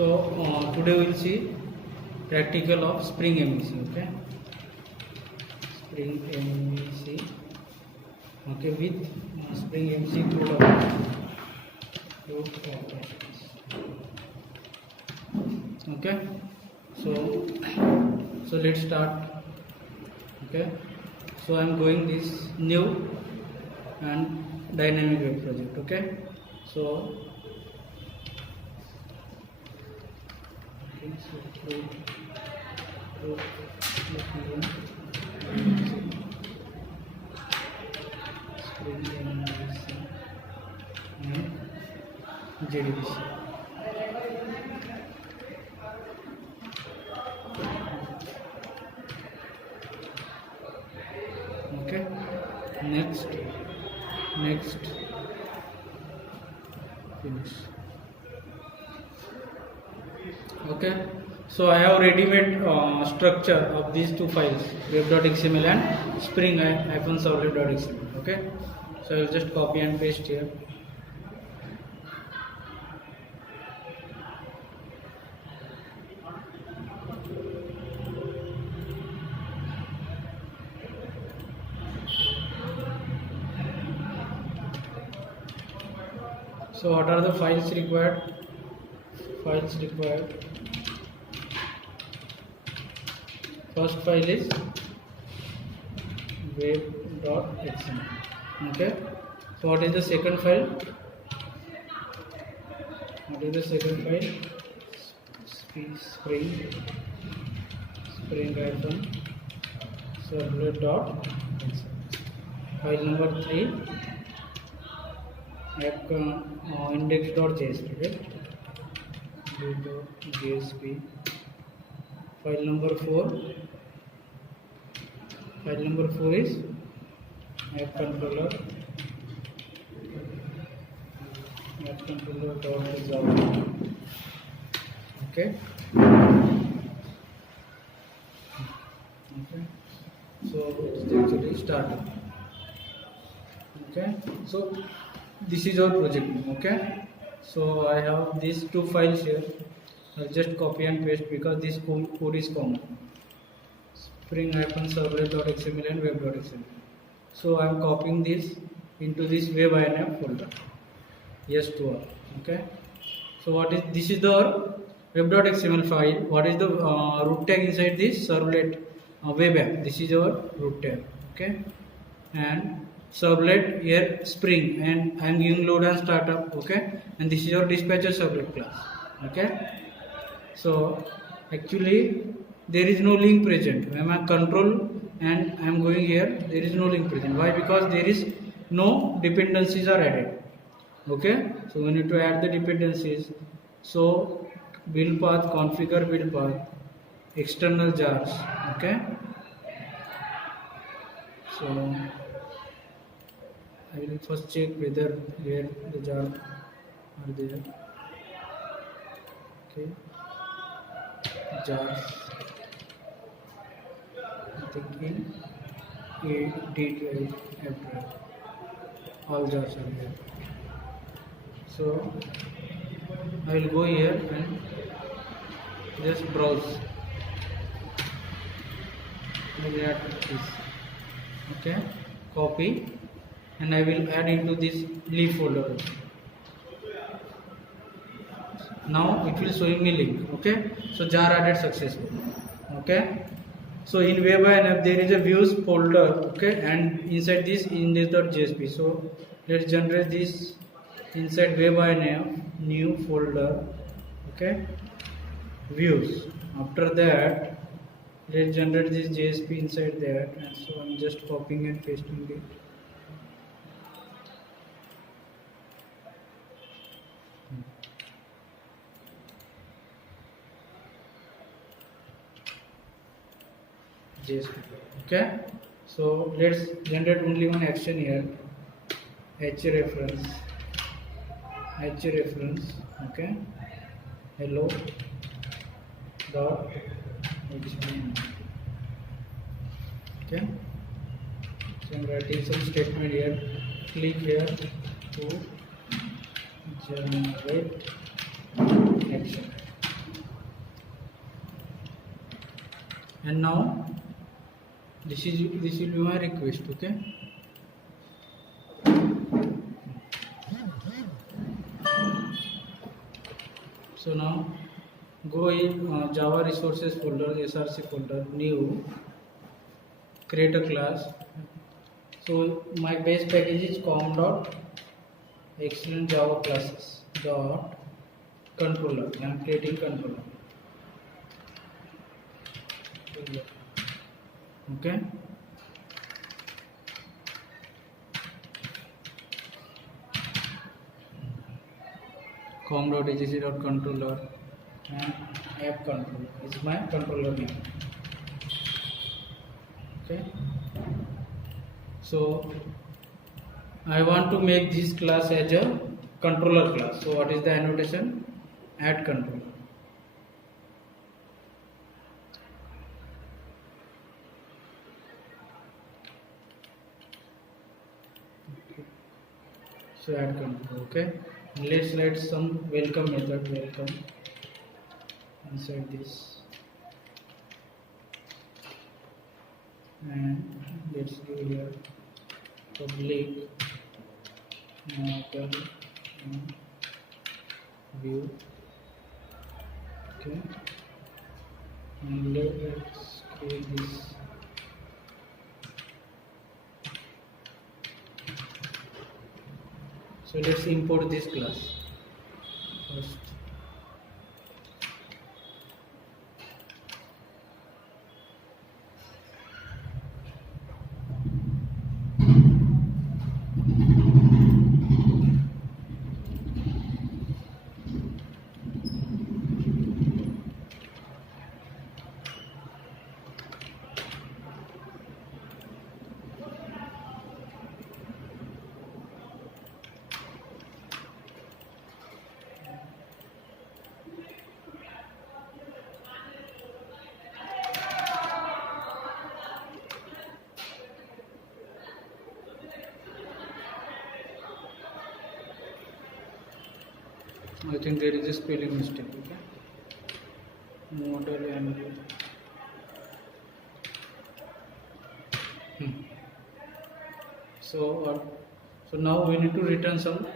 Today we will see practical of Spring MVC. Okay, Spring MVC. Okay, with Spring MVC code operations. Okay, so let's start. Okay, so I am going this new and dynamic web project. Okay, so JDBC. Okay, next finish. Okay, so I have ready-made structure of these two files, web.xml and spring-servlet.xml. Okay, so I will just copy and paste here. So what are the files required? First file is web.xml. Okay, so what is the second file? Spring-servlet.xml. File number 3, index.jsp, right? .jsp. File number 4 is app controller.java. Okay, so it's actually starting. Okay, so this is our project. Okay, so I have these two files here. I'll just copy and paste because this code is common. Spring-servlet.xml and web.xml. So I am copying this into this web.inf folder. Yes to all. Okay, so this is the web.xml file. What is the root tag inside this servlet web app? This is our root tag. Okay, and servlet here Spring, and I am giving load and startup. Okay, and this is your dispatcher servlet class. Okay, so actually there is no link present. When I control and I am going here, there is no link present. Why? Because there is no dependencies are added. Okay, so we need to add the dependencies. So build path, configure build path, external jars. Okay, so I will first check whether where the jar are there. Okay, jars. I think in after all jars are there. So I will go here and just browse. Look at this. Okay, copy. And I will add into this leaf folder. Now it will showing me link. Okay, so jar added successfully. Okay, so in web.inf there is a views folder. Okay, and inside this index.jsp. So let's generate this inside web.inf new folder. Okay, views. After that, let's generate this JSP inside that. And so I'm just copying and pasting it. JSP. Okay, so let's generate only one action here. hrefs. Okay, hello dot HTML. Okay, so I'm writing some statement here. Click here to generate action. And now this will be my request. Okay, so now go in Java resources folder, src folder, new, create a class. So my base package is com dot excellent Java classes dot controller. I am creating controller. Okay, com.etc.controller and app controller is my controller name. Okay, so I want to make this class as a controller class. So what is the annotation? Add controller. Okay. So add controller. Okay, and let's write some welcome method. Welcome inside this, and let's give here public model view. Okay, and let's create this. So let's import this class first. I think there is a spelling mistake. Okay, model and so now we need to return some.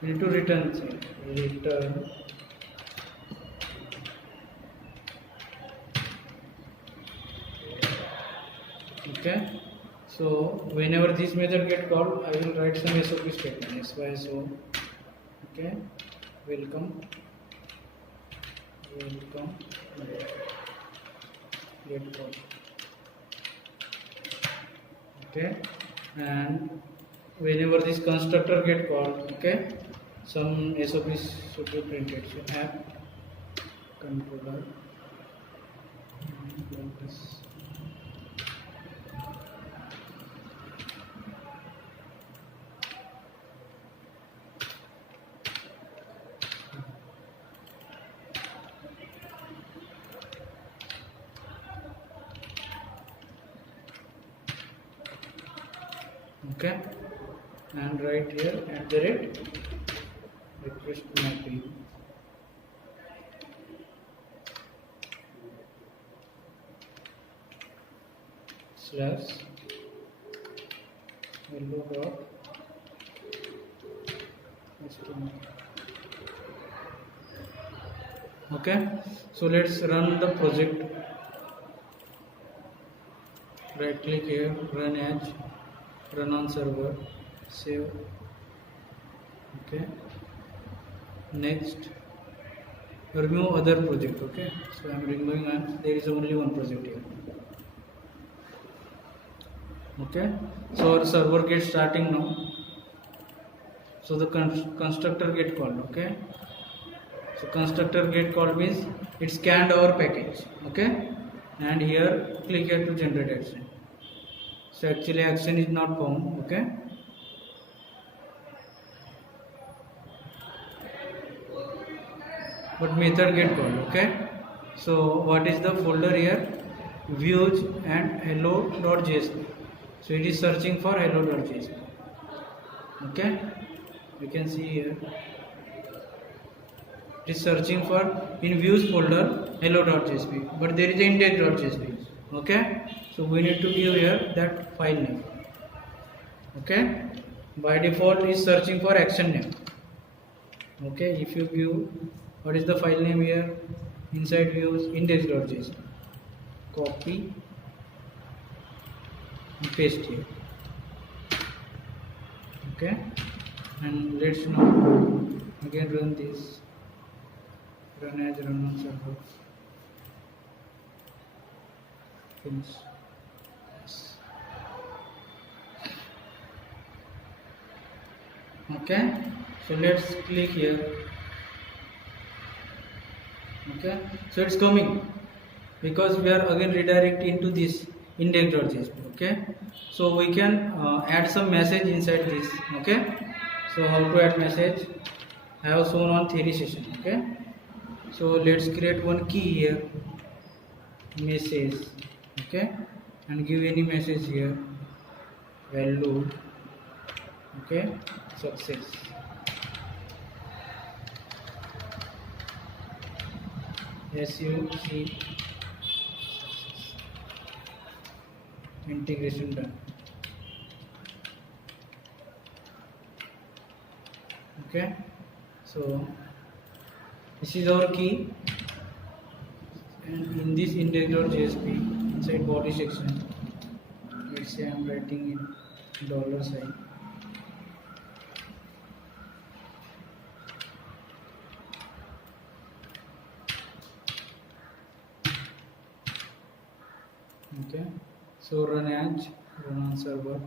We need to return okay. So whenever this method get called, I will write some SOP statement. So okay, welcome get call. Okay, and whenever this constructor get called, okay, some SOPs should be printed. So app controller like this. Okay, and right here at the rate request mapping slash hello dot HTML. Okay, so let's run the project. Right click here, run as, run on server, save. Okay, next remove other project. Okay, so I am removing, and there is only one project here. Okay, so our server gets starting now. So the constructor get called. Okay, so constructor get called means it scanned our package. Okay, and here click here to generate action. So actually action is not found. Okay, but method get called. Okay, so what is the folder here? Views and hello.jsp. So it is searching for hello.jsp. Okay, you can see here. It is searching for in views folder hello.jsp, but there is an index.jsp. Okay, so we need to give here that file name. Okay, by default is searching for action name. Okay, if you view, what is the file name here? Inside views index.jsp. Copy and paste here. Okay, and let's now again run this. Run as run on server. Finish. Yes. Okay, so let's click here. Okay, so it's coming because we are again redirect into this index.jsp. Okay, so we can add some message inside this. Okay, so how to add message? I have shown on theory session. Okay, so let's create one key here, message. Okay, and give any message here, value. Okay, success. SUC integration done. Okay, so this is our key, and in this index.jsp inside body section, let's say I am writing in $sign. Okay, so run on server.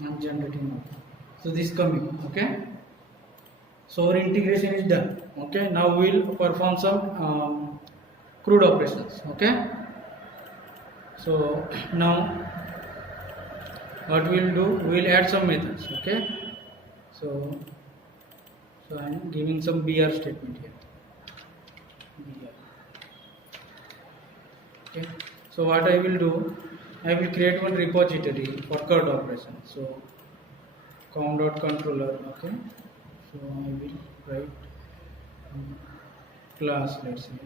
I'm generating. So this coming. Okay, so our integration is done. Okay, now we'll perform some CRUD operations. Okay, so now what we'll do, we'll add some methods. Okay, so I'm giving some BR statement here. BR. Okay, so what I will do, I will create one repository for CRUD operation. So com.controller. Okay, so I will write class, let's say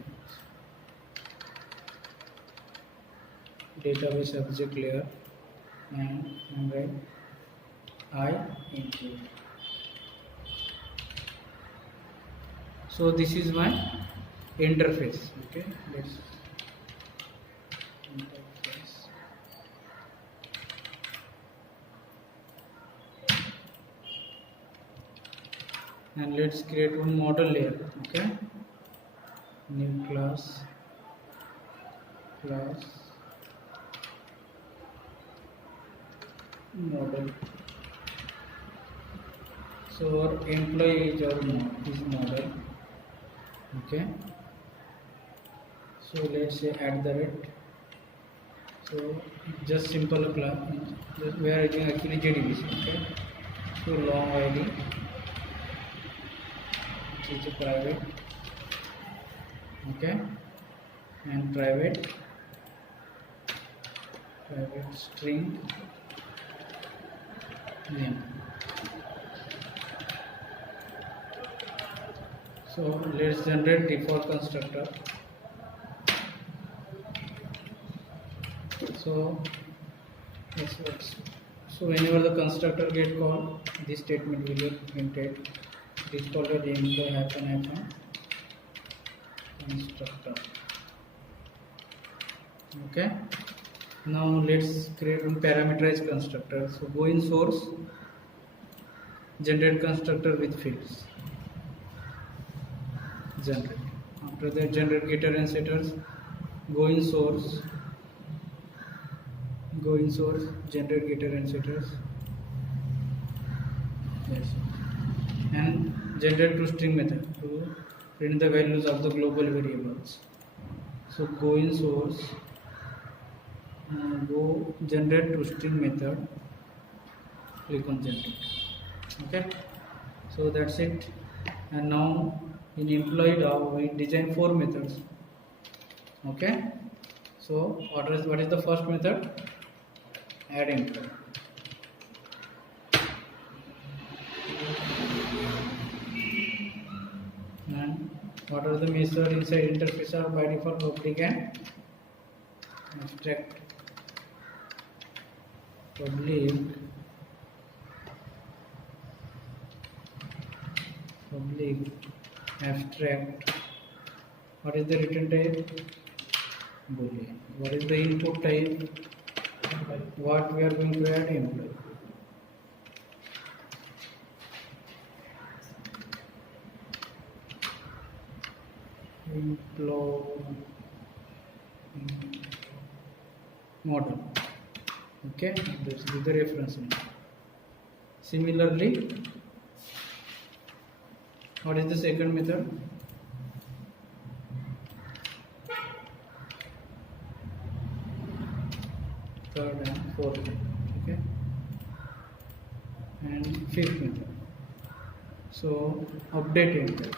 database object layer, and write I include. So this is my interface. Okay, let's interface. And let's create one model layer. Okay, new class model. So our employee is our model. Okay, so let's say @ so just simple class, we are using actually JDBC. Okay, so long ID, which is a private. Okay, and private string name. So let's generate default constructor. So whenever the constructor get called, this statement will be printed. This called the employee constructor. Okay. Now let's create one parameterized constructor. So go in source, generate constructor with fields. Generate. After that, generate getter and setters. Go in source, generate getter and setters. Yes. And generate toString method to print the values of the global variables. So go in source, go generate toString method, click on generate. Okay, so that's it. And now in employee DAO we design 4 methods. Okay, so what is the first method? Add employee. And what are the method inside interface are by default public and abstract. Public abstract. What is the return type? Boolean. What is the input type? What we are going to add? Employee. Model. Okay, this is the reference name. Similarly, what is the second method? Third and fourth method. Okay, and fifth method. So update employee.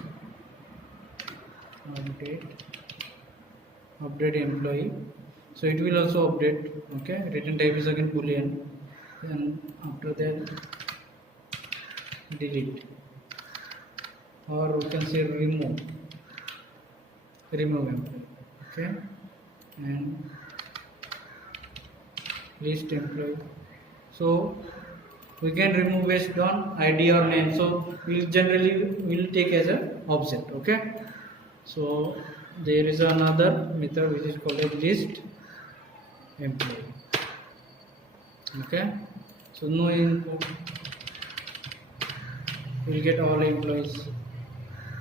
Update employee. So it will also update. Okay, return type is again boolean, and after that delete, or we can say remove employee. Okay, and list employee. So we can remove based on ID or name. So we'll generally take as an object. Okay, so there is another method which is called a list employee. Okay, so no input, we'll get all employees.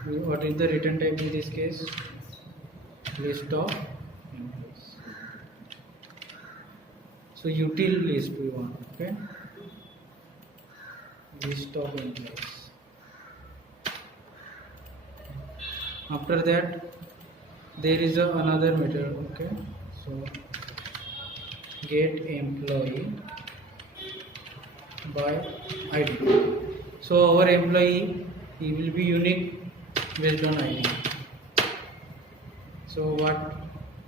What is the return type in this case? List of employees. So util list we want. Okay, list of employees. After that there is another method. Okay, so get employee by ID. So our employee, he will be unique based on ID. So what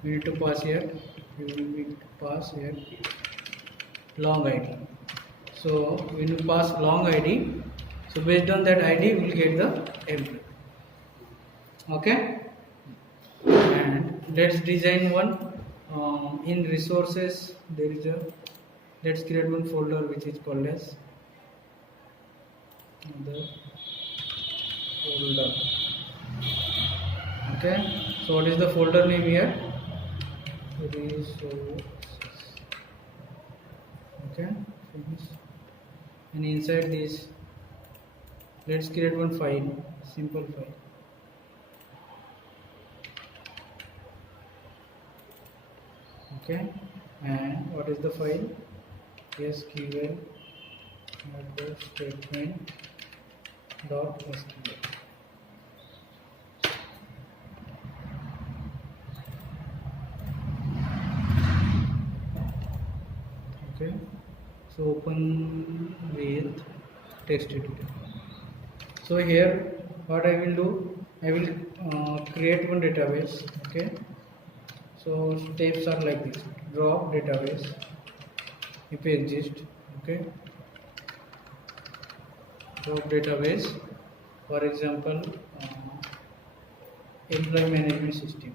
we need to pass here? We will need to pass here long ID. So we will pass long ID. So based on that ID, we will get the employee. Okay. And let's design one. In resources, there is a, let's create one folder which is called as the folder. Okay, so what is the folder name here? Resources. Okay, finish. And inside this, let's create one file, simple file. Okay, and what is the file? SQL statement .sql. Okay, so open with text editor. So here what I will do, I will create one database. Okay, so steps are like this: drop database if it exists. Okay, drop database, for example, employee management system.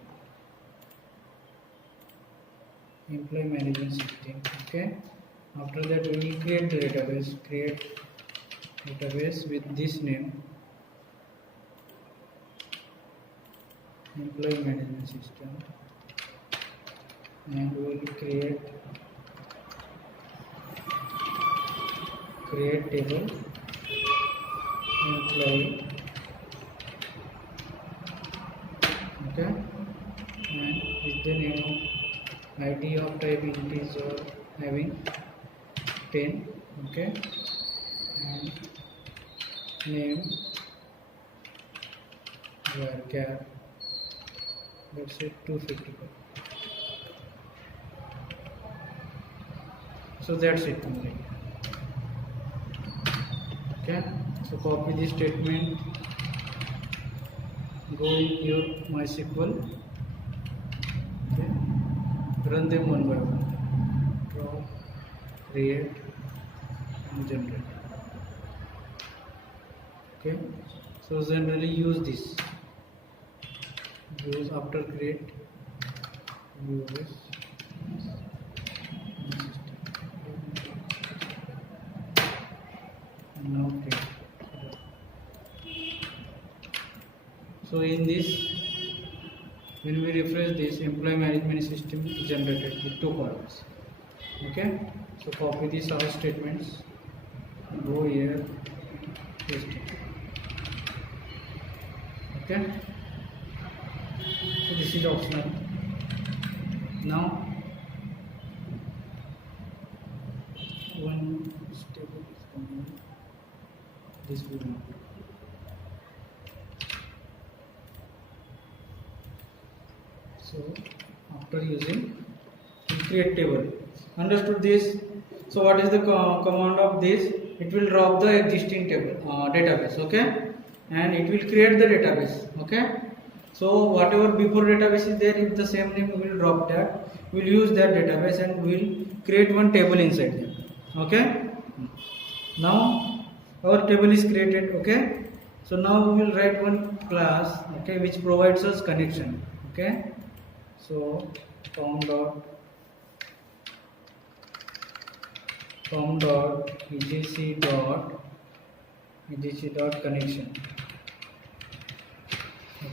Okay, after that we will create the database with this name, employee management system, and we will create table employee. Okay, and with the name of ID of type integer having 10. Okay, and name varchar, let's say 255. So that's it only. Okay, so copy this statement, go in your MySQL. Okay, run them one by one. Draw, create, and generate. Okay, so generally use this, use after create, use now create. So in this, when we refresh this, employee management system is generated with 2 columns. Okay, so copy these all statements, go here, paste it. Okay, so this is optional. Now one step is coming, this will not. So after using, we create table. Understood this? So what is the command of this? It will drop the existing table database. Okay, and it will create the database. Okay, so whatever before database is there, if the same name, we will drop that. We will use that database and we will create one table inside them. Okay, now our table is created. Okay, so now we will write one class, okay, which provides us connection. Okay, so com dot egc dot connection.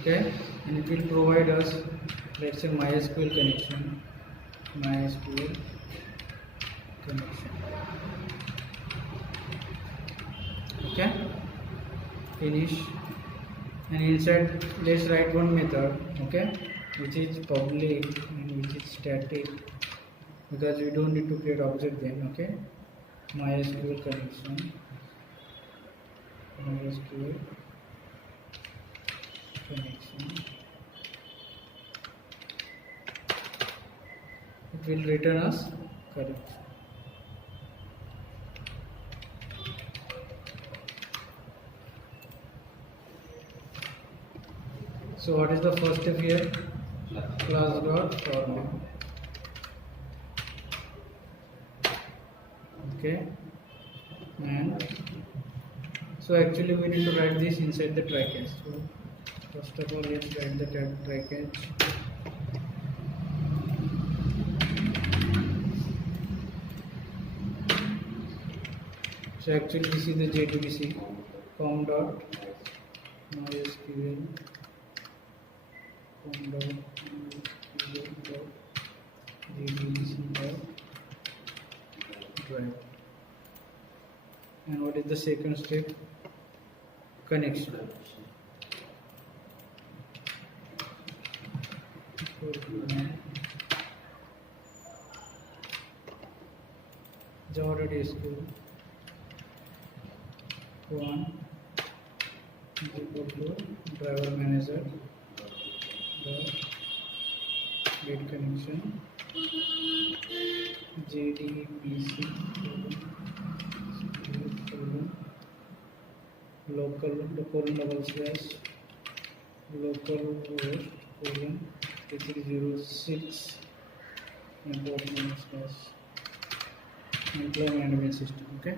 Okay, and it will provide us, let's say, MySQL connection, MySQL connection. Okay, finish, and inside let's write one method, okay, which is public and which is static, because we don't need to create object then. Okay, MySQL connection, MySQL connection. It will return us correct. So what is the first step here? Class dot format. Okay, and so actually we need to write this inside the try catch. So first of all, let's write the try catch. So actually this is the JDBC com dot MySQL com dot MySQL dot JDBC dot drive. And what is the second step? Connection. Java.sql 1 is equal to driver manager dot get connection JDBC local double slash localhost 3306 import slash employee management system. Okay,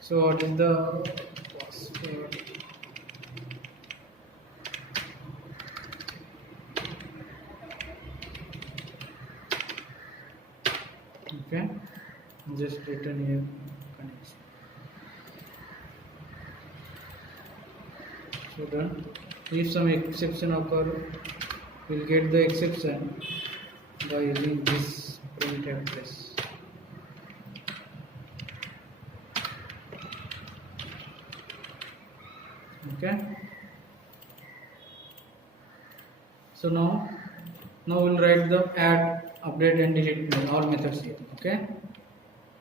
so what is the password? Okay, just return here connection. So done. If some exception occur, we'll get the exception by using this printf press. Okay, so now we'll write the add, update and delete all methods here. Okay,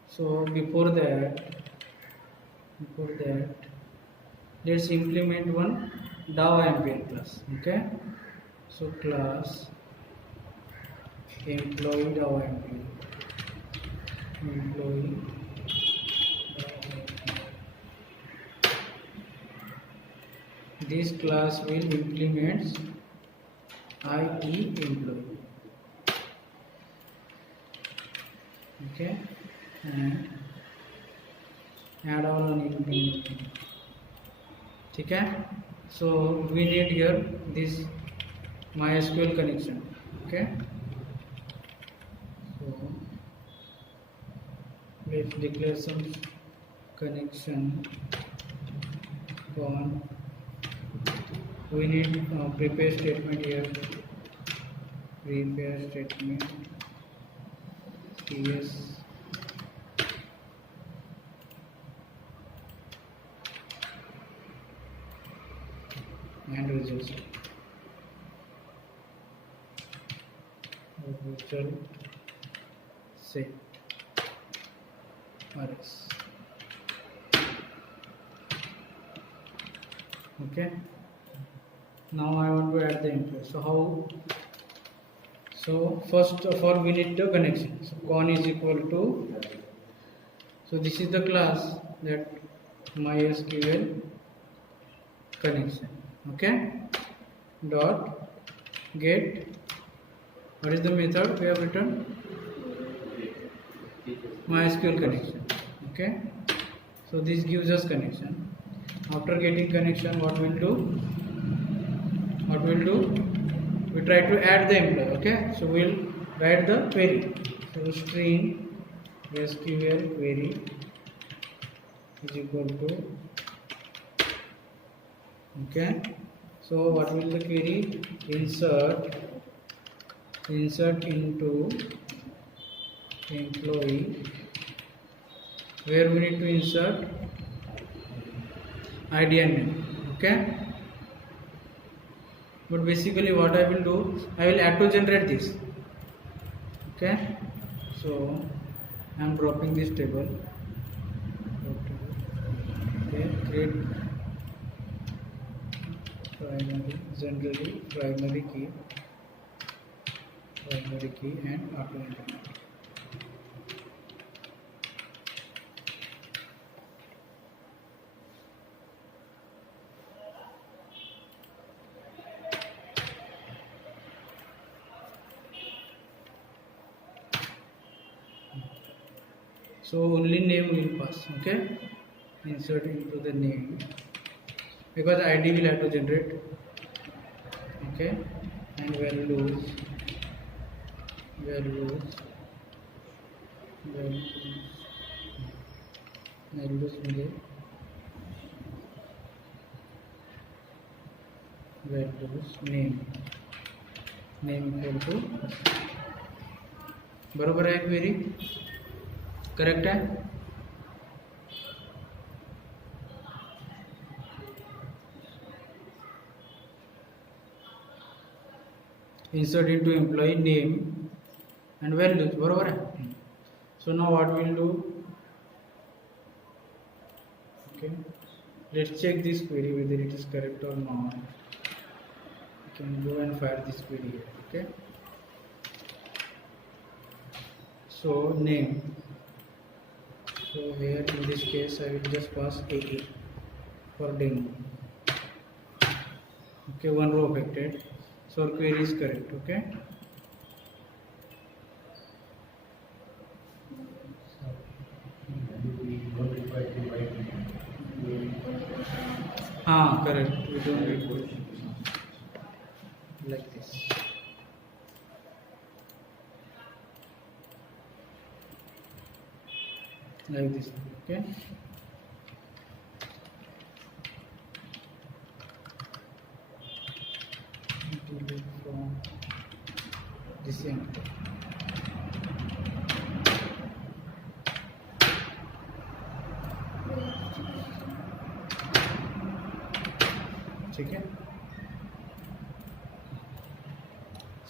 so before that let's implement one DAO-MPN class. Okay, so class employee DAO-MPN, employee this class will implement IE employee. Okay, and add all on in ठीक है. So we need here this MySQL connection. Okay, so let's declare some connection on. We need prepare statement here. Prepare statement ps and result set rs. Okay, now I want to add the employee. So how? So first of all we need the connection. So con is equal to, so this is the class that MySQL connection. Okay, dot get, what is the method we have written? MySQL connection. Okay, so this gives us connection. After getting connection, what we'll do? We try to add the employee. Okay, so we'll write the query. So string SQL query is equal to, okay, so what will the query? Insert into employee, where we need to insert ID and name. Okay, but basically what I will do, I will auto generate this. Okay, so I am dropping this table. Okay, create primary, generally primary key and auto enter. So only name will pass. Okay, insert into the name, because ID will have to generate. Okay, and values मध्ये values name equal to, बरोबर है query? Correct है? Insert into employee name and values, बरोबर है? So now what we'll do? Okay, let's check this query whether it is correct or not. You can go and fire this query here. Okay, so name. So here in this case I will just pass AA for demo. Okay, one row affected, so our query is correct. Okay, correct, we don't record like this. Like this. Okay, delete from this end. ठीक है,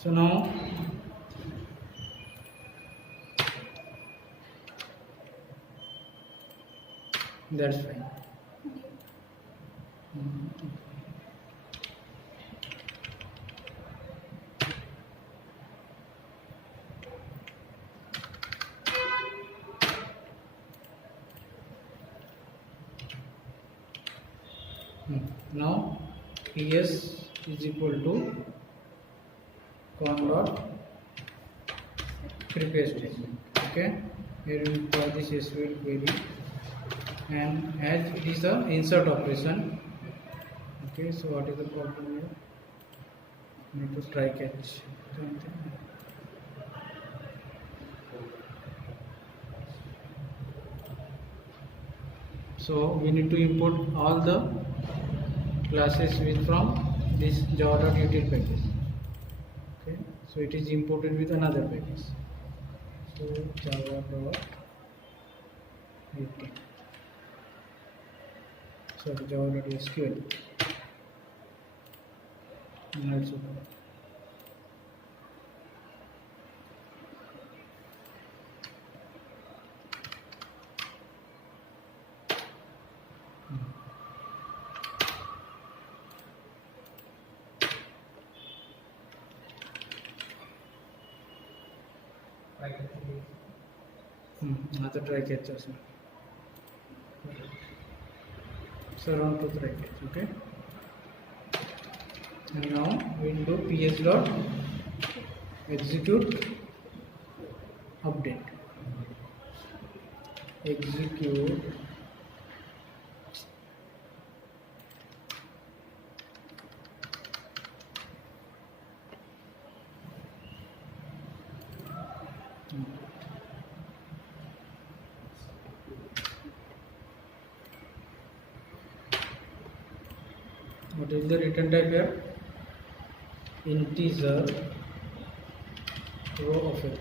so now that's fine. Now ps is equal to con dot prepare statement. Okay, here we call this SQL query and as it is a insert operation. Okay, so what is the problem here? Need to try catch. So we need to import all the classes with from this java.util package. Okay, so it is imported with another package. So java.util. Sorry, java.sql. Not so bad. Another try catch as well. So around 2 try catch, okay. And now we will do ps dot execute update. Execute what is the return type here? Integer row of it,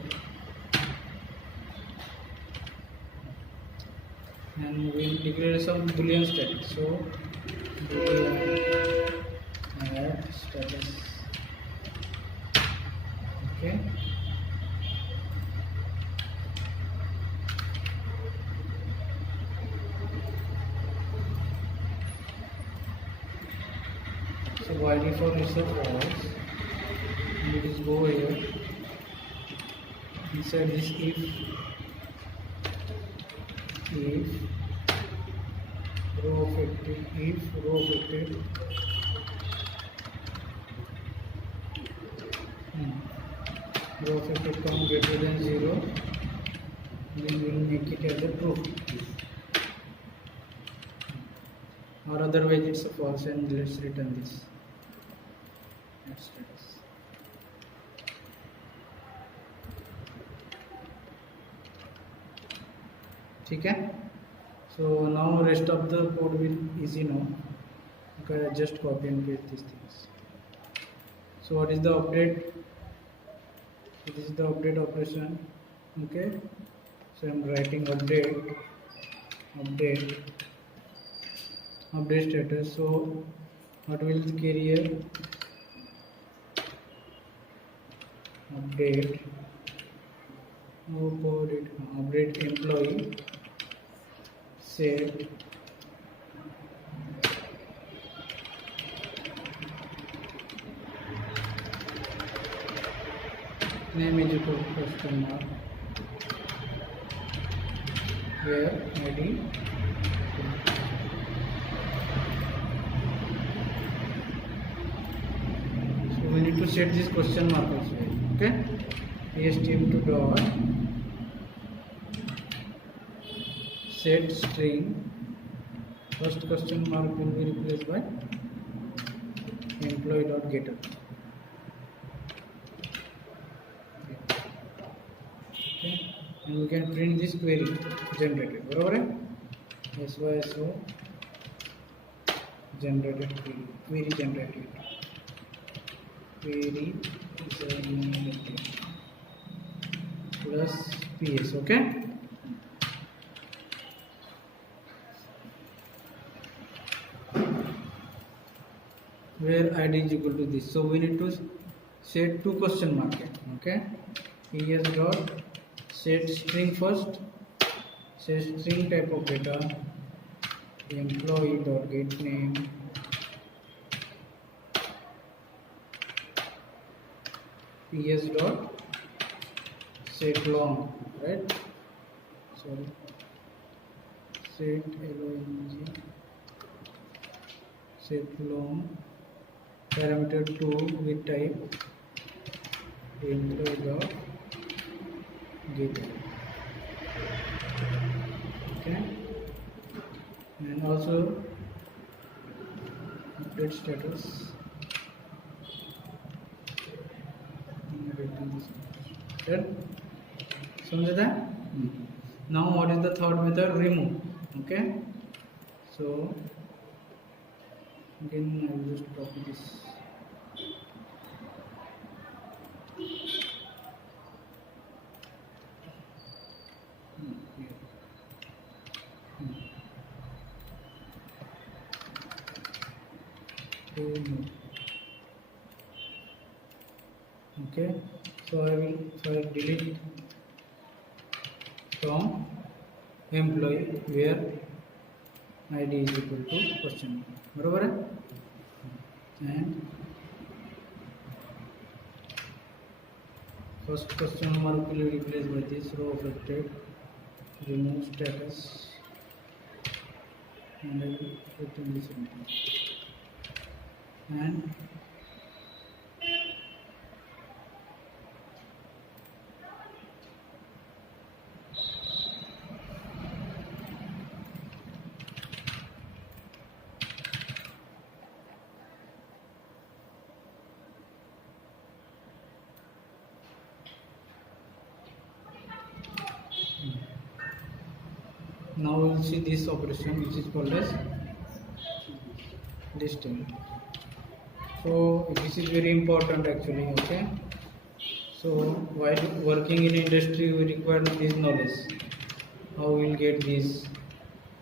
and we will declare some boolean status. So boolean add status. Okay, so by default is a false, and it is go here inside this if row affected, if row affected row affected count greater than 0, then we will make it as a true, or otherwise it's a false, and let's return this status. ठीक है. So now rest of the code will easy now. Okay, just copy and paste these things. So what is the update? This is the update operation. Okay, so I'm writing update status. So what will carry here? Update employee set name is equal to question mark where id. So we need to set this question mark also. Okay, stm2 dot set string, first question mark will be replaced by employee dot getter. Okay, and we can print this query generated. बराबर है? SYSO generated query generated plus ps. Okay. Where id is equal to this, so we need to set 2 question mark here. Okay, ps dot set string first, set string type of data, employee dot get name, ps dot set long, right? Sorry, set long, set long parameter 2 with type employee dot get. Okay, and also update status. Good. समझे था? Now what is the third method? Remove. Okay. So again I will just copy this. Okay, so I will delete from employee where id is equal to question mark. बरोबर है? And first question mark will be replaced by this row affected, remove status, and I will put in this empty. And now we will see this operation which is called as listing. So this is very important actually. Okay, so while working in industry we require this knowledge, how we will get this.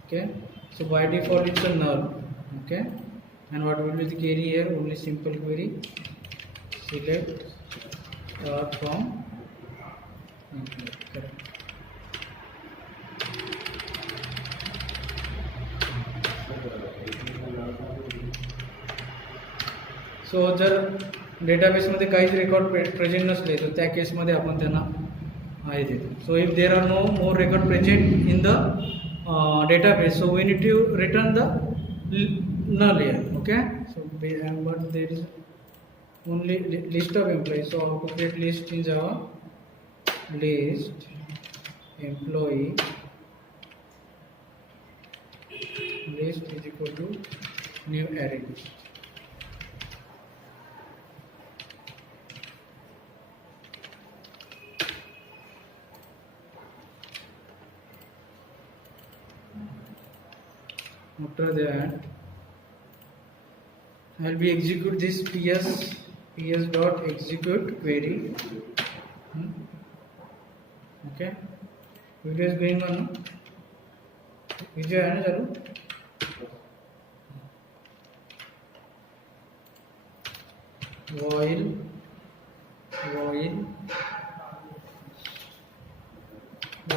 Okay, so by default it's a null. Okay, and what will be the query here? Only simple query, select star from employee. Correct. सो जर डेटाबेसमध्ये काहीच record present नसले तर त्या केसमध्ये आपण त्यांना आहे देतो. So if there are no more record present in the database, so we need to return the null here. Okay, so but there is only list of employees. So how to create list in Java? List employee list is equal to new array list. After that I will be execute this ps dot execute query. Okay, video is going on. Video है ना चालू?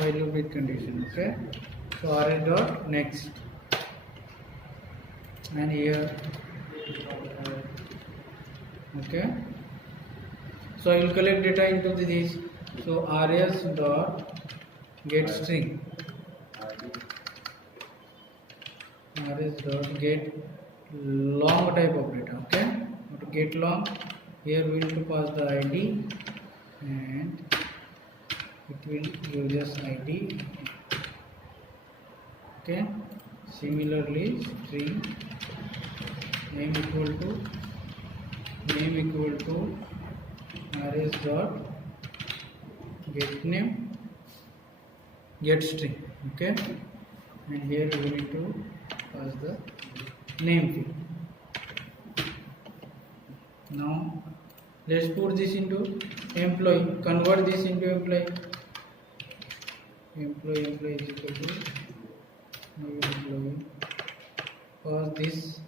while with condition. Okay, so rs dot next, and here. Okay, so I will collect data into this. So rs dot get string, rs dot get long type of data. Okay, to get long, here we will to pass the id and it will give us id. Okay, similarly string name equal to rs dot get name get string. Okay, and here we need to pass the name field. Now let's put this into employee, convert this into employee is equal to new employee, pass this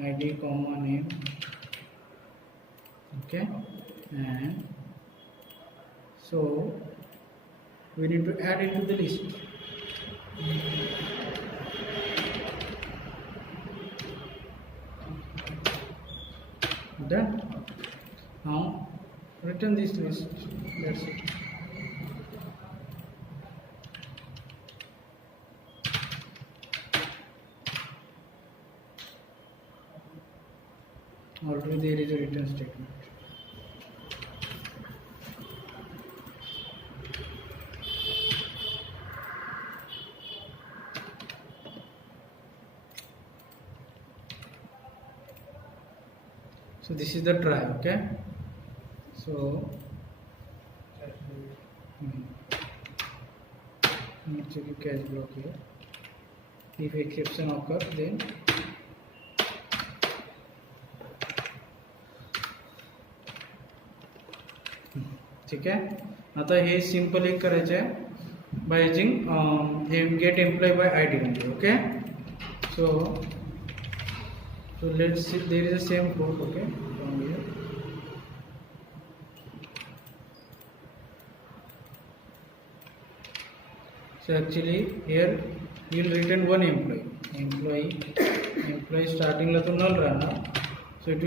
id comma name. Okay, and so we need to add into the list. Done. Now return this list. That's it. Already there is a return statement. So this is the try. Okay, so check catch block here. If exception occurs, then ठीक आहे. आता हे simple एक करायचे आहे by using हे get employ by I D मध्ये. Okay, so let's see, there is a same code. Okay, from here. So actually here we will return one employee starting ला तो null रहना, so it will